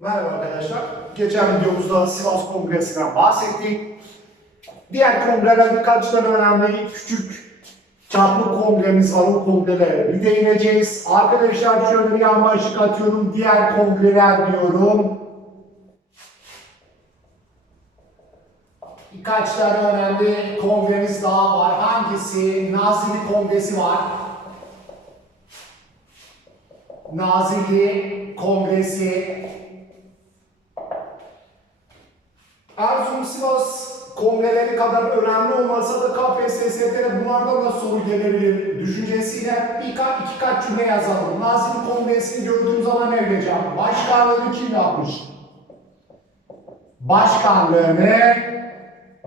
Merhaba arkadaşlar. Geçen videomuzda Sivas Kongresi'nden bahsettik. Diğer kongreler birkaç tane önemli küçük çaplı kongremiz var. O kongrelere bir değineceğiz. Arkadaşlar şöyle bir yan başlık atıyorum. Diğer kongreler diyorum. Birkaç tane önemli kongremiz daha var. Hangisi? Nazilli Kongresi var. Nazilli Kongresi. Erzurum Sivas kongreleri kadar önemli olmasa da KPSS'de bunlardan da soru gelebilir düşüncesiyle birkaç iki kaç cümle yazalım. Nazilli Kongresi'ni gördüğüm zaman ne diyeceğim? Başkanlığını kim yapmış? Başkanlığını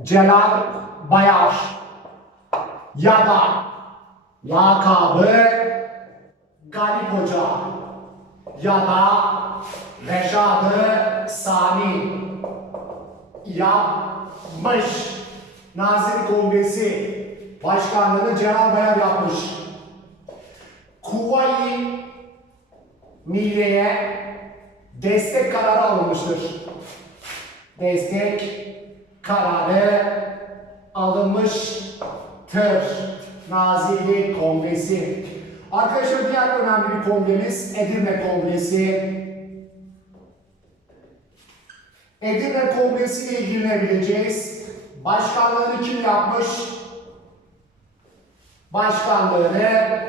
Celal Bayar ya da lakabı Galip Hoca ya da Reşadı Sami yapmış. Nazilli Kongresi Başkanlığını Celal Bayar yapmış. Kuvayi Milliye'ye destek kararı alınmıştır. Destek kararı alınmıştır. Nazilli Kongresi. Arkadaşlar diğer önemli bir kongremiz Edirne Kongresi. Edirne Kongresi ile ilgilenebileceğiz. Başkanlığını kim yapmış? Başkanlığını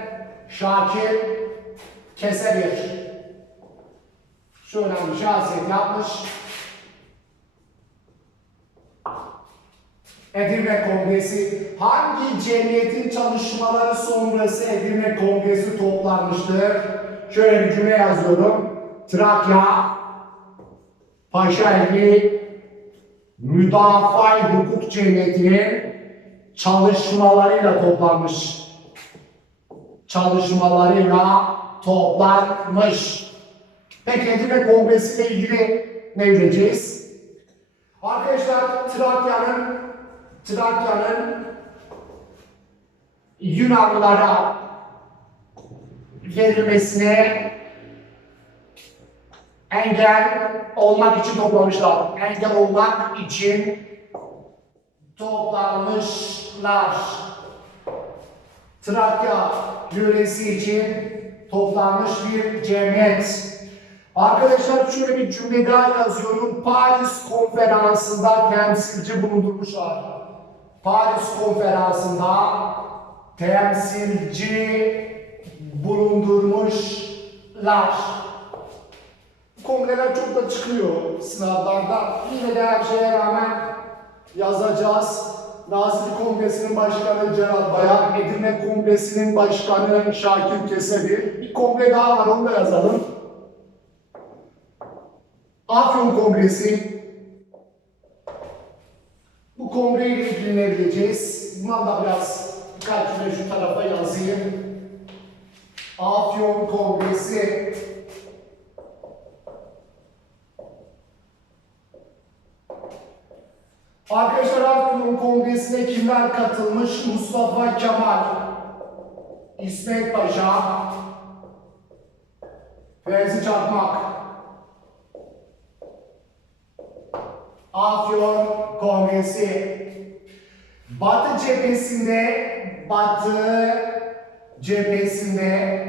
Şakir Keselir. Şu önemli şahsiyet yapmış. Edirne Kongresi hangi cemiyetin çalışmaları sonrası Edirne Kongresi toplanmıştır? Şöyle bir cümle yazıyorum. Trakya Paşaeli Müdafaa Hukuk Cemiyeti'nin çalışmalarıyla toplanmış. Çalışmalarıyla toplanmış. Peki Edirne Kongresi ile ilgili ne bileceğiz? Arkadaşlar Trakya'nın Trakya'nın Yunanlılara verilmesine engel olmak için toplamışlar. Engel olmak için toplanmışlar. Trakya yöresi için toplanmış bir cemiyet. Arkadaşlar şöyle bir cümle daha yazıyorum. Paris konferansında temsilci bulundurmuşlar. Paris konferansında temsilci bulundurmuşlar. Kongreler çok da çıkıyor sınavlarda. Yine de her şeye rağmen yazacağız. Nazilli Kongresi'nin başkanı Celal Bayar, Edirne Kongresi'nin başkanı Şakir Kesebi. Bir kongre daha var, onu da yazalım. Afyon Kongresi. Bu kongreyle ilgilenebileceğiz. Bundan da biraz birkaç cümle şu tarafa yazayım. Afyon Kongresi. Arkadaşlar Afyon Kongresi'ne kimler katılmış? Mustafa Kemal, İsmet Paşa, Fevzi Çakmak. Afyon Kongresi. Batı cephesinde, Batı cephesinde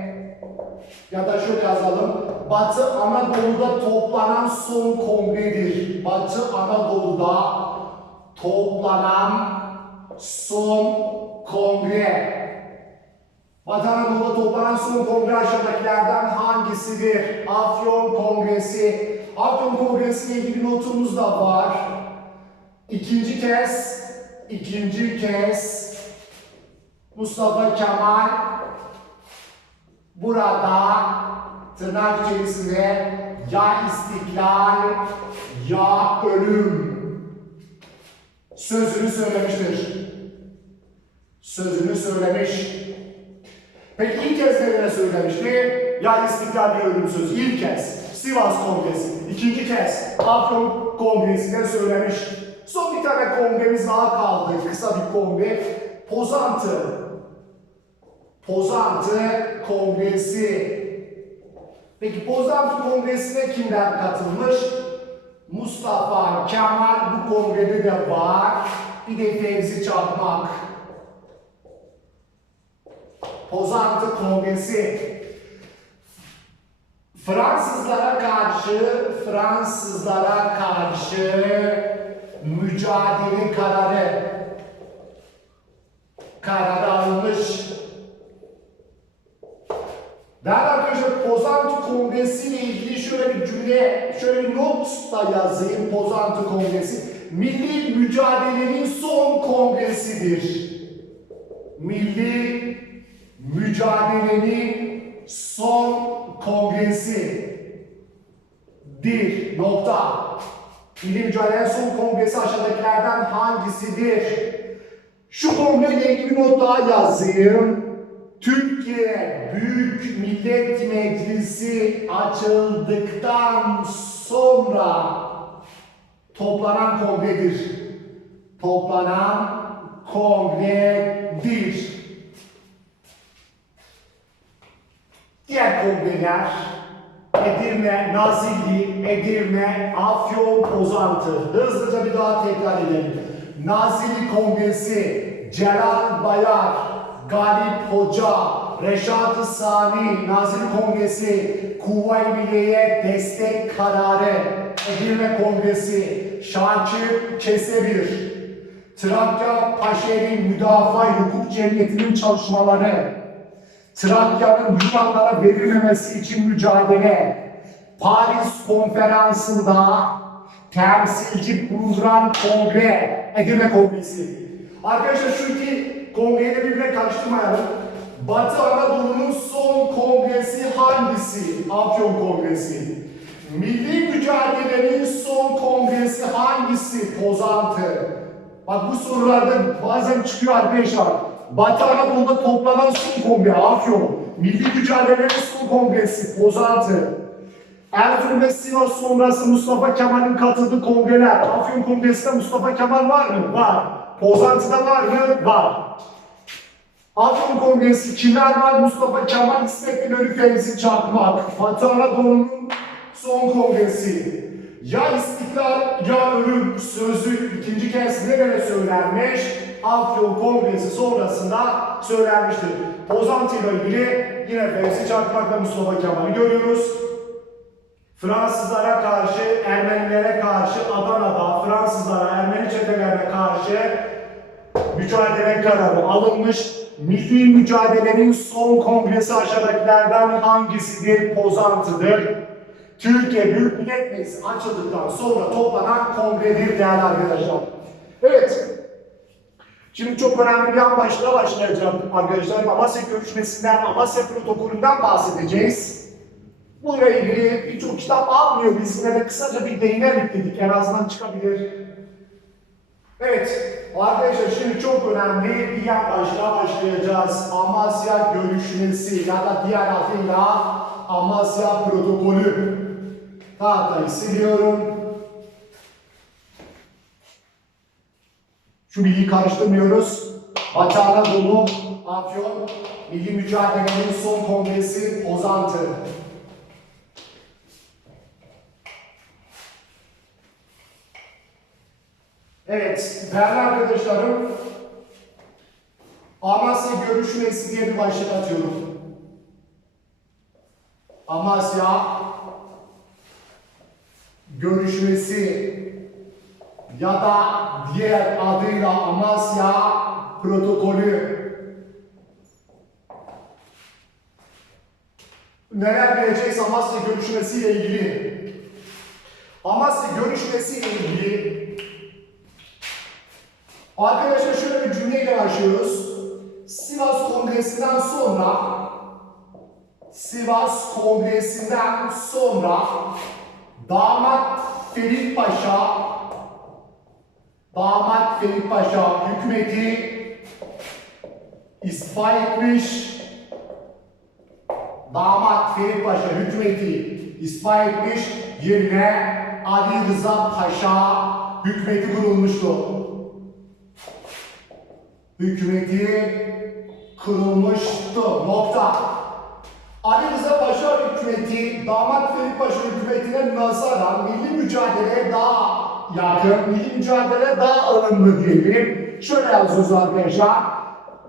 ya da şöyle yazalım. Batı Anadolu'da toplanan son kongredir. Batı Anadolu'da toplanan son kongre. Batı Anadolu'da toplanan son kongre aşağıdakilerden hangisidir? Afyon Kongresi. Afyon Kongresi ile ilgili notumuz da var. İkinci kez, ikinci kez Mustafa Kemal burada tırnak içerisinde ya istiklal ya ölüm sözünü söylemiştir. Sözünü söylemiş. Peki ilk kez nereye söylemişti? Ya istiklal ya ölüm sözü. İlk kez. Sivas Kongresi. İkinci kez Afyon Kongresi'nde söylemiş. Son bir tane kongremiz daha kaldı. Kısa bir kongre. Pozantı. Pozantı Kongresi. Peki Pozantı Kongresi'ne kimler katılmış? Mustafa Kemal bu kongrede de var. Bir de Fevzi Çakmak. Pozantı Kongresi. Fransızlara karşı Fransızlara karşı mücadele kararı alınmış. Değerli arkadaşlar Pozantı Kongresi ile ilgili şöyle bir cümle, şöyle bir not da yazayım Pozantı Kongresi. Milli mücadelenin son kongresidir. Milli mücadelenin son kongresi dir. Nokta. Milli mücadelenin son kongresi aşağıdakilerden hangisidir? Şu kongreyle ilgili bir not daha yazayım. Türkiye Büyük Millet Meclisi açıldıktan sonra toplanan kongredir. Toplanan kongredir. Diğer kongreler Edirne, Nazilli, Edirne, Afyon, Pozantı. Hızlıca bir daha tekrar edelim. Nazilli Kongresi, Celal Bayar, Galip Hoca, Reşat-ı Sani, Nazilli Kongresi, Kuvayi Milliye Destek Kararı, Edirne Kongresi, Şakir Kesevir, Trakya Paşeri Müdafaa Hukuk Cemiyeti'nin çalışmaları, Trakya'nın Yunanlara verilmemesi için mücadele, Paris Konferansı'nda temsilci bulunan kongre, Edirne Kongresi. Arkadaşlar şu iki kongreyi de birbirine karıştırmayalım. Batı Anadolu'nun son kongresi hangisi? Afyon Kongresi. Milli mücadelenin son kongresi hangisi? Pozantı. Bak bu sorularda bazen çıkıyor arkadaşlar. Batı Anadolu'da toplanan son kongre Afyon. Milli mücadelenin son kongresi Pozantı. Erzurum ve Sivas sonrası Mustafa Kemal'in katıldığı kongreler. Afyon Kongresi'nde Mustafa Kemal var mı? Var. Pozantı'da var mı? Var. Afyon Kongresi kimler var? Mustafa Kemal, İsmet İnönü, Fevzi Çakmak. Batı Anadolu'nun son kongresi. Ya istiklal ya ölüm sözü ikinci kez nereye söylenmiş? Afyon Kongresi sonrasında söylenmiştir. Pozantı ile ilgili yine Fevzi Çakmak ve Mustafa Kemal'i görüyoruz. Fransızlara karşı, Ermenilere karşı Adana'da Fransızlara, Ermeni çetelerine karşı mücadele kararı alınmış. Milli mücadelenin son kongresi aşağıdakilerden hangisidir? Pozantıdır. Türkiye Büyük Millet Meclisi açıldıktan sonra toplanan kongredir değerli arkadaşlar. Evet. Şimdi çok önemli bir an başlığa başlayacağım arkadaşlar. Amasya görüşmesinden, Amasya protokolünden bahsedeceğiz. Bununla ilgili birçok kitap almıyor biz yine de kısaca bir değinelim dedik en azından çıkabilir. Evet arkadaşlar şimdi çok önemli bir yan başlığa başlayacağız. Amasya görüşmesi ya da diğer adıyla Amasya protokolü. Tahtayı siliyorum. Şu bilgiyi karıştırmıyoruz. Batı Anadolu, Afyon, Milli Mücadelenin son kongresi Ozantı. Evet, değerli arkadaşlarım, Amasya görüşmesi diye bir başlık atıyorum. Amasya görüşmesi ya da diğer adıyla Amasya protokolü. Neler bileceğiz Amasya görüşmesiyle ilgili? Amasya görüşmesiyle ilgili Arkadaşlar şöyle bir cümleyle başlıyoruz. Sivas Kongresi'nden sonra Sivas Kongresi'nden sonra Damat Ferit Paşa Damat Ferit Paşa hükümeti istifa etmiş. Damat Ferit Paşa hükümeti istifa etmiş. Yerine Ali Rıza Paşa hükümeti kurulmuştu hükümeti kurulmuştu. Nokta. Ali Rıza Paşa hükümeti, damat Ferit Paşa hükümetine nazaran milli mücadeleye daha yakın, milli mücadeleye daha alımlı diyelim. Şöyle yazıyoruz arkadaşlar.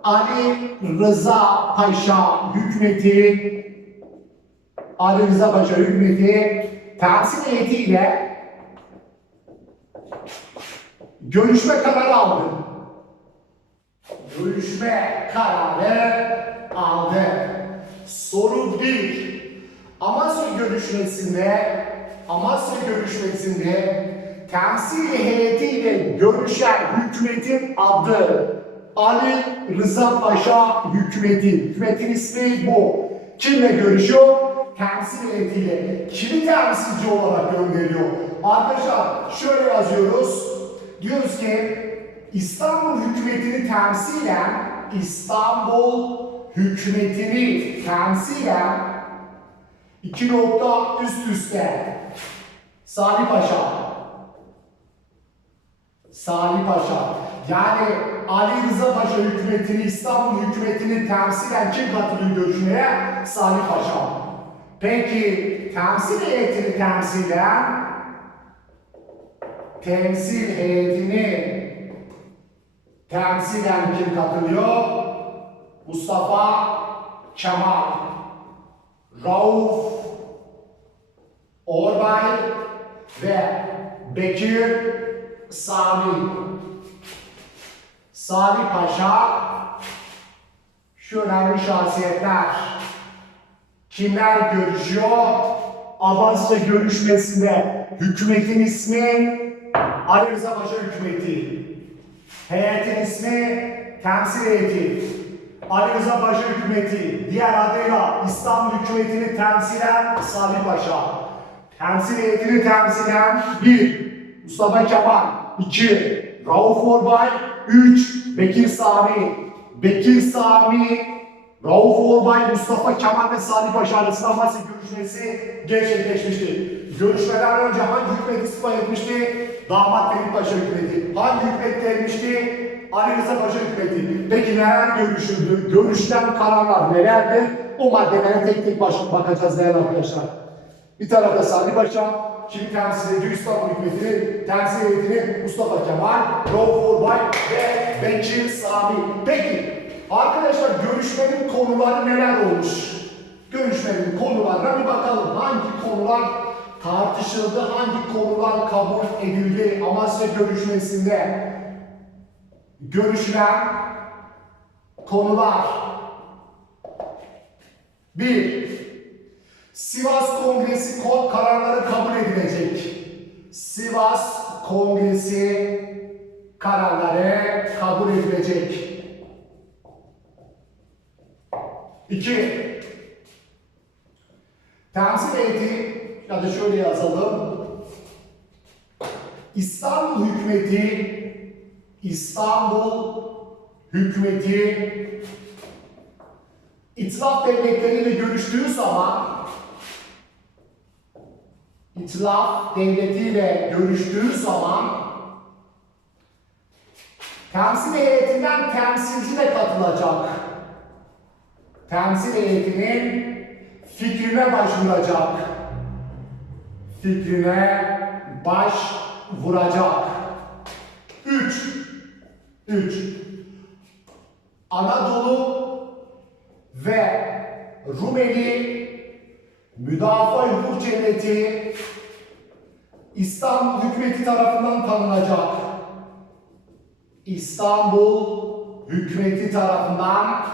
Ali Rıza Paşa hükümeti Ali Rıza Paşa hükümeti temsil heyetiyle görüşme kararı aldı. Görüşme kararı aldı. Soru 1. Amasya görüşmesinde Amasya görüşmesinde temsil heyetiyle görüşen hükümetin adı Ali Rıza Paşa hükümeti. Hükümetin ismi bu. Kimle görüşüyor? Temsil heyetiyle. Kimi temsilci olarak gönderiyor? Arkadaşlar şöyle yazıyoruz. Diyoruz ki İstanbul hükümetini temsilen İstanbul hükümetini temsilen iki nokta üst üste Salih Paşa Salih Paşa yani Ali Rıza Paşa hükümetini İstanbul hükümetini temsilen kim katılıyor görüşmeye? Salih Paşa. Peki temsil heyetini temsilen temsil heyetini temsilen kim katılıyor? Mustafa Kemal, Rauf Orbay ve Bekir Sami. Sami Paşa şu önemli şahsiyetler. Kimler görüşüyor? Abbasya görüşmesinde hükümetin ismi Ali Rıza Paşa hükümeti. Heyetin ismi temsil heyeti. Ali Rıza Paşa hükümeti. Diğer adıyla İstanbul hükümetini temsilen Salih Paşa. Temsil heyetini temsilen 1. Mustafa Kemal 2. Rauf Orbay 3. Bekir Sami Bekir Sami Rauf Orbay, Mustafa Kemal ve Salih Paşa arasında Amasya görüşmesi gerçekleşmişti. Görüşmeden önce hangi hükümet istifa etmişti? Damat Ferit Paşa hükümeti. Hangi hükümet gelmişti? Ali Rıza Paşa hükümeti. Peki neler görüşüldü? Görüşülen kararlar nelerdir? O maddelere tek tek baş bakacağız değerli arkadaşlar. Bir tarafta Salih Paşa, kim temsil ediyor İstanbul hükümetini, temsil heyetini Mustafa Kemal, Rauf Orbay ve Bekir Sami. Peki arkadaşlar görüşmenin konuları neler olmuş? Görüşmenin konularına bir bakalım. Hangi konular tartışıldı, hangi konular kabul edildi Amasya görüşmesinde? Görüşülen konular. Bir, Sivas Kongresi kararları kabul edilecek. Sivas Kongresi kararları kabul edilecek. İki, temsil heyeti ya da şöyle yazalım. İstanbul hükümeti İstanbul hükümeti İtilaf devletleriyle görüştüğü zaman İtilaf devletiyle görüştüğü zaman temsil heyetinden temsilci de katılacak. Temsil heyetinin fikrine başvuracak. Fikrine baş vuracak. 3 3 Anadolu ve Rumeli Müdafaa Hukuk Cemiyeti İstanbul hükümeti tarafından tanınacak. İstanbul hükümeti tarafından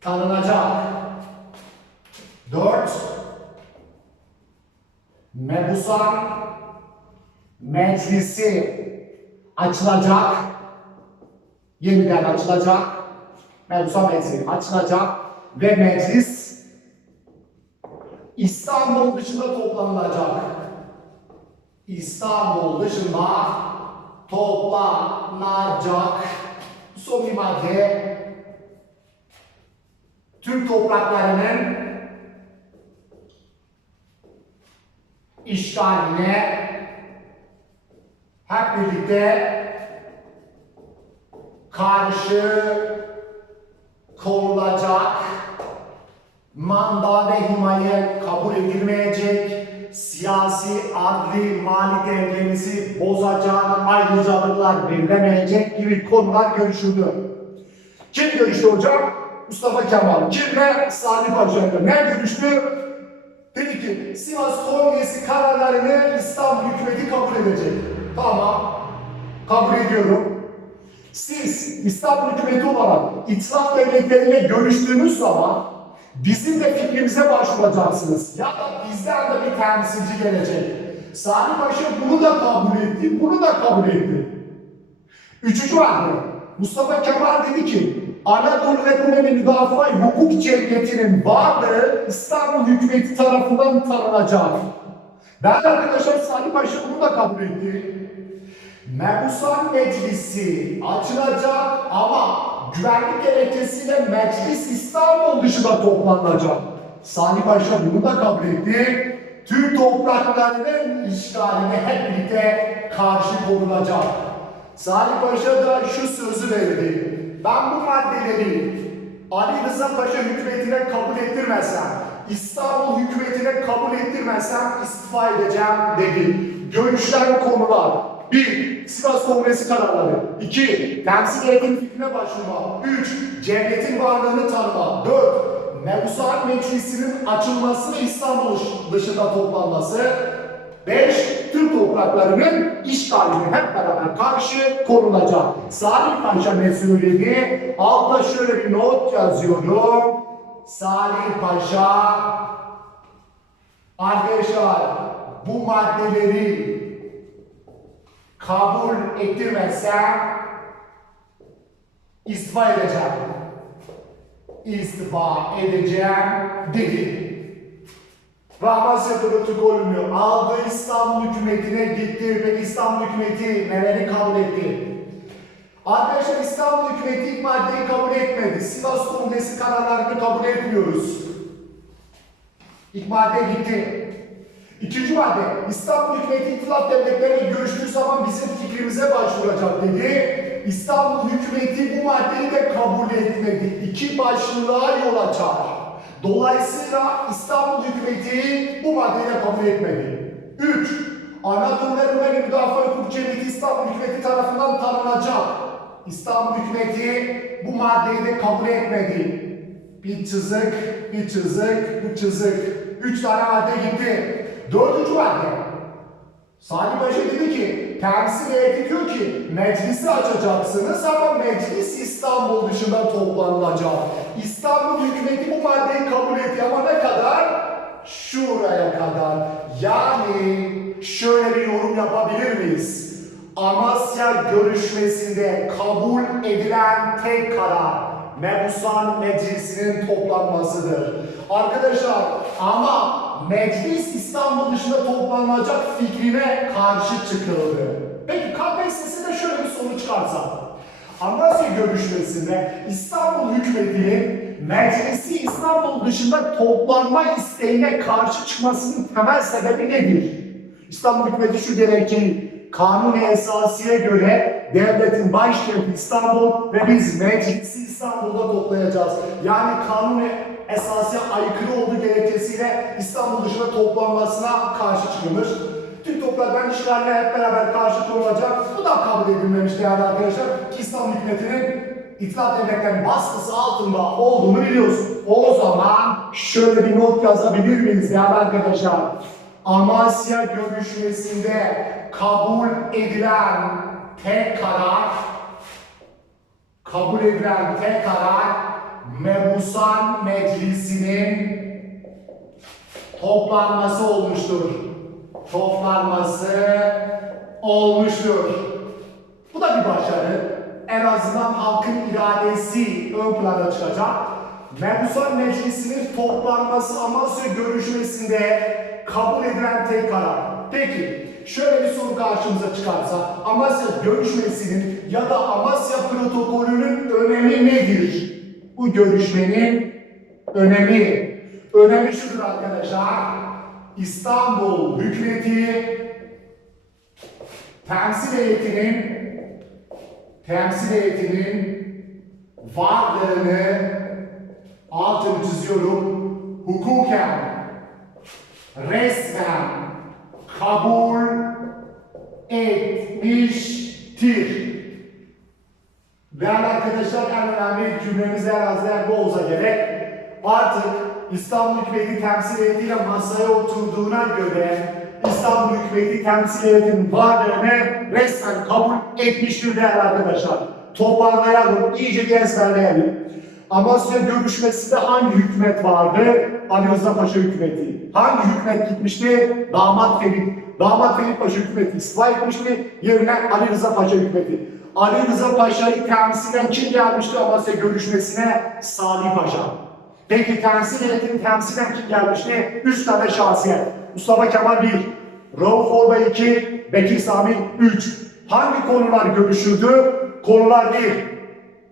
tanınacak. 4 Mebusan Meclisi açılacak. Yeniden açılacak. Mebusan Meclisi açılacak ve meclis İstanbul dışında toplanılacak. İstanbul dışında toplanacak. Son bir madde Türk topraklarının işgaline hep birlikte karşı konulacak. Manda ve himaye kabul edilmeyecek. Siyasi, adli, mali dengemizi bozacak, ayrıcalıklar verilemeyecek gibi konular görüşüldü. Kim görüştü hocam? Mustafa Kemal. Kimle? Salih Paşa'yla. Ne görüştü? Dedi ki Sivas Kongresi kararlarını İstanbul hükümeti kabul edecek. Tamam. Kabul ediyorum. Siz İstanbul hükümeti olarak itilaf devletleriyle görüştüğünüz zaman bizim de fikrimize başvuracaksınız. Ya da bizden de bir temsilci gelecek. Salih Paşa bunu da kabul etti, bunu da kabul etti. Üçüncü madde. Mustafa Kemal dedi ki Ve Rumeli Müdafaa Hukuk Cemiyeti'nin varlığı İstanbul hükümeti tarafından tanınacak. Ben arkadaşlar Salih Paşa bunu da kabul etti. Mebusan Meclisi açılacak ama güvenlik gerekçesiyle meclis İstanbul dışında toplanacak. Salih Paşa bunu da kabul etti. Türk topraklarının işgaline hep birlikte karşı konulacak. Salih Paşa da şu sözü verdi. Ben bu maddeleri Ali Rıza Paşa hükümetine kabul ettirmezsem, İstanbul hükümetine kabul ettirmezsem istifa edeceğim dedi. Görüşlen konular. 1. Sivas Kongresi kararları. 2. Temsil eğitim fikrine başvurma. 3. Cemletin varlığını tanıma. 4. Mebusan Meclisi'nin açılması ve İstanbul dışında toplanması. 5. Türk topraklarının işgaline hep beraber karşı konulacak. Salih Paşa ne söyledi? Altta şöyle bir not yazıyorum. Salih Paşa Arkadaşlar bu maddeleri kabul ettirmezsem istifa edeceğim. İstifa edeceğim dedi. Ve Amasya protokolünü aldı İstanbul hükümetine gitti. Peki İstanbul hükümeti neleri kabul etti? Arkadaşlar İstanbul hükümeti ilk maddeyi kabul etmedi. Sivas Kongresi kararlarını kabul etmiyoruz. İlk madde gitti. İkinci madde, İstanbul hükümeti itilaf devletleriyle görüştüğü zaman bizim fikrimize başvuracak dedi. İstanbul hükümeti bu maddeyi de kabul etmedi. İki başlılığa yol açar. Dolayısıyla İstanbul hükümeti bu maddeyi de kabul etmedi. 3. Anadolu ve Rumeli Müdafaa Hukuk Cemiyeti İstanbul hükümeti tarafından tanınacak. İstanbul hükümeti bu maddeyi de kabul etmedi. Bir çizik, bir çizik, bir çizik. Üç tane madde gitti. Dördüncü madde. Salih Paşa dedi ki, temsil heyeti diyor ki, meclisi açacaksınız ama meclis İstanbul dışında toplanılacak. İstanbul hükümeti bu maddeyi kabul etti ama ne kadar? Şuraya kadar. Yani şöyle bir yorum yapabilir miyiz? Amasya görüşmesinde kabul edilen tek karar Mebusan Meclisi'nin toplanmasıdır. Arkadaşlar ama meclis İstanbul dışında toplanacak fikrine karşı çıkıldı. Peki KPSS'de şöyle bir soru çıkarsa. Amasya görüşmesinde İstanbul hükümetinin meclisi İstanbul dışında toplanma isteğine karşı çıkmasının temel sebebi nedir? İstanbul hükümeti şu gerekçeyi Kanun-i Esasi'ye göre devletin başkenti İstanbul ve biz meclisi İstanbul'da toplayacağız. Yani Kanun-i Esasi'ye aykırı olduğu gerekçesiyle İstanbul dışında toplanmasına karşı çıkılmış. Türk topraklarının işgaline hep beraber karşı konulacak. Bu da kabul edilmemiş değerli arkadaşlar. İstanbul hükümetinin İtilaf devletlerinin baskısı altında olduğunu biliyoruz. O zaman şöyle bir not yazabilir miyiz değerli arkadaşlar? Amasya görüşmesinde kabul edilen tek karar kabul edilen tek karar Mebusan Meclisi'nin toplanması olmuştur. Toplanması olmuştur. Bu da bir başarı. En azından halkın iradesi ön plana çıkacak. Mebusan Meclisi'nin toplanması Amasya görüşmesinde kabul edilen tek karar. Peki, şöyle bir soru karşımıza çıkarsa, Amasya görüşmesinin ya da Amasya protokolünün önemi nedir? Bu görüşmenin önemi. Önemi şudur arkadaşlar. İstanbul hükümeti temsil heyetinin temsil heyetinin varlığını altını çiziyorum, hukuken, resmen kabul etmiştir. Değerli arkadaşlar en önemli cümlemiz herhalde bu olsa gerek. Artık İstanbul Hükümeti temsil heyetiyle masaya oturduğuna göre İstanbul Hükümeti temsil heyetinin varlığını resmen kabul etmiştir değerli arkadaşlar. Toparlayalım, iyice bir ezberleyelim. Amasya görüşmesinde hangi hükümet vardı? Ali Rıza Paşa hükümeti. Hangi hükümet gitmişti? Damat Ferit. Damat Ferit Paşa hükümeti istifa etmişti. Yerine Ali Rıza Paşa hükümeti. Ali Rıza Paşa'yı temsilen kim gelmişti Amasya görüşmesine? Salih Paşa. Peki temsil heyetini temsilen kim gelmişti? Üç tane şahsiyet. Mustafa Kemal 1, Rauf Orbay 2, Bekir Sami 3. Hangi konular görüşüldü? Konular 1.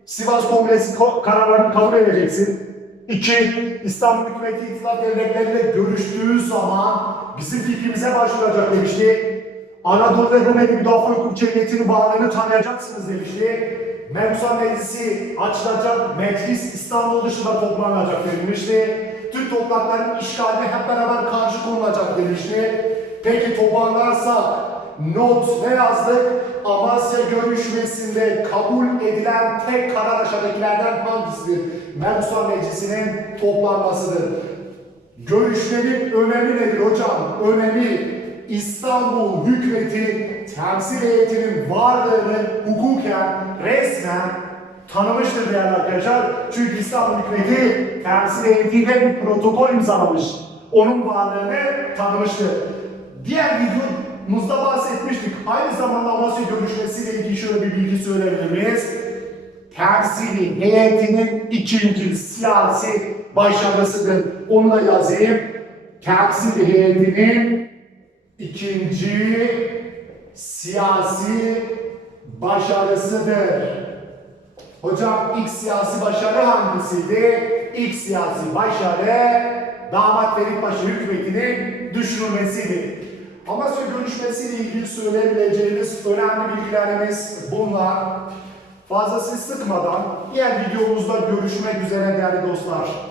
Sivas Kongresi ko- kararlarını kabul edeceksin. İki, İstanbul Hükümeti İtilaf Devletleri'yle görüştüğü zaman bizim fikrimize başvuracak demişti. Anadolu ve Rumeli Müdafaa Hukuk Cemiyeti'nin varlığını tanıyacaksınız demişti. Mevzuat Meclisi açılacak, meclis İstanbul dışında toplanacak denilmişti. Türk topraklarının işgaline hep beraber karşı konulacak demişti. Peki toparlarsak not ne yazdık? Amasya görüşmesinde kabul edilen tek karar aşağıdakilerden hangisidir? Mevzuat Meclisi'nin toplanmasıdır. Görüşmenin önemi nedir hocam? Önemi İstanbul hükümeti temsil heyetinin varlığını hukuken resmen tanımıştır değerli arkadaşlar. Çünkü İstanbul hükümeti temsil heyetiyle bir protokol imzalamış. Onun varlığını tanımıştır. Diğer videomuzda bahsetmiştik. Aynı zamanda Amasya görüşmesiyle ilgili şöyle bir bilgi söyleyebilir miyiz? temsili heyetinin ikinci siyasi başarısıdır. Onu da yazayım. Temsili heyetinin ikinci siyasi başarısıdır. Hocam ilk siyasi başarı hangisiydi? İlk siyasi başarı damat Ferit Paşa hükümetinin düşürülmesiydi. Amasya görüşmesiyle ilgili söyleyebileceğimiz önemli bilgilerimiz bunlar. Fazla siz sıkmadan diğer videomuzda görüşmek üzere değerli dostlar.